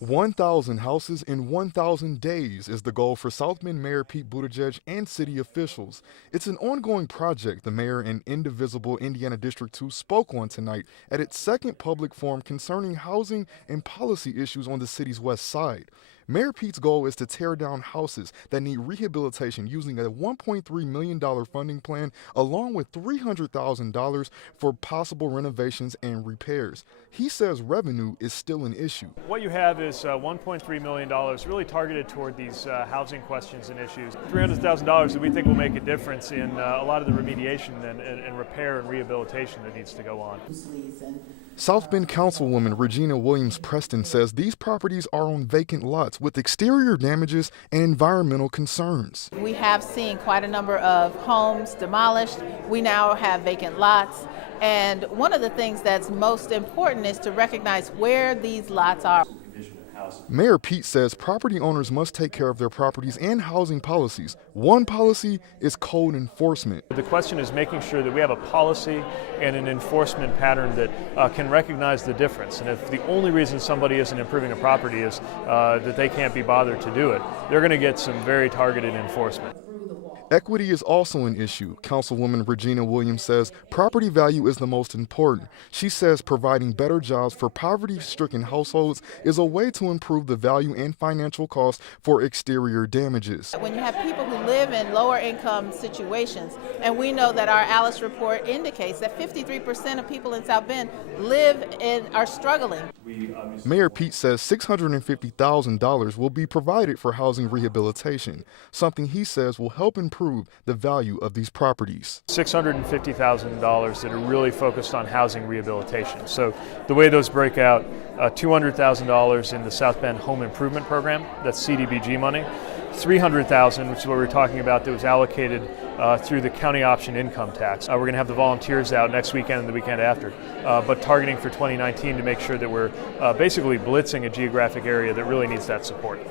1,000 houses in 1,000 days is the goal for South Bend Mayor Pete Buttigieg and city officials. It's an ongoing project the mayor and indivisible Indiana District 2 spoke on tonight at its second public forum concerning housing and policy issues on the city's west side. Mayor Pete's goal is to tear down houses that need rehabilitation using a $1.3 million funding plan along with $300,000 for possible renovations and repairs. He says revenue is still an issue. What you have is $1.3 million really targeted toward these housing questions and issues. $300,000 that we think will make a difference in a lot of the remediation and repair and rehabilitation that needs to go on. South Bend Councilwoman Regina Williams-Preston says these properties are on vacant lots with exterior damages and environmental concerns. We have seen quite a number of homes demolished. We now have vacant lots. And one of the things that's most important is to recognize where these lots are. Mayor Pete says property owners must take care of their properties and housing policies. One policy is code enforcement. The question is making sure that we have a policy and an enforcement pattern that can recognize the difference. And if the only reason somebody isn't improving a property is that they can't be bothered to do it, they're going to get some very targeted enforcement. Equity is also an issue. Councilwoman Regina Williams says property value is the most important. She says providing better jobs for poverty-stricken households is a way to improve the value and financial cost for exterior damages. When you have people who live in lower income situations, and we know that our Alice report indicates that 53% of people in South Bend live and are struggling. Mayor Pete says $650,000 will be provided for housing rehabilitation, something he says will help improve the value of these properties. $650,000 that are really focused on housing rehabilitation. So the way those break out, $200,000 in the South Bend Home Improvement Program, that's CDBG money. $300,000, which is what we're talking about, that was allocated through the county option income tax. We're going to have the volunteers out next weekend and the weekend after, but targeting for 2019 to make sure that we're basically blitzing a geographic area that really needs that support.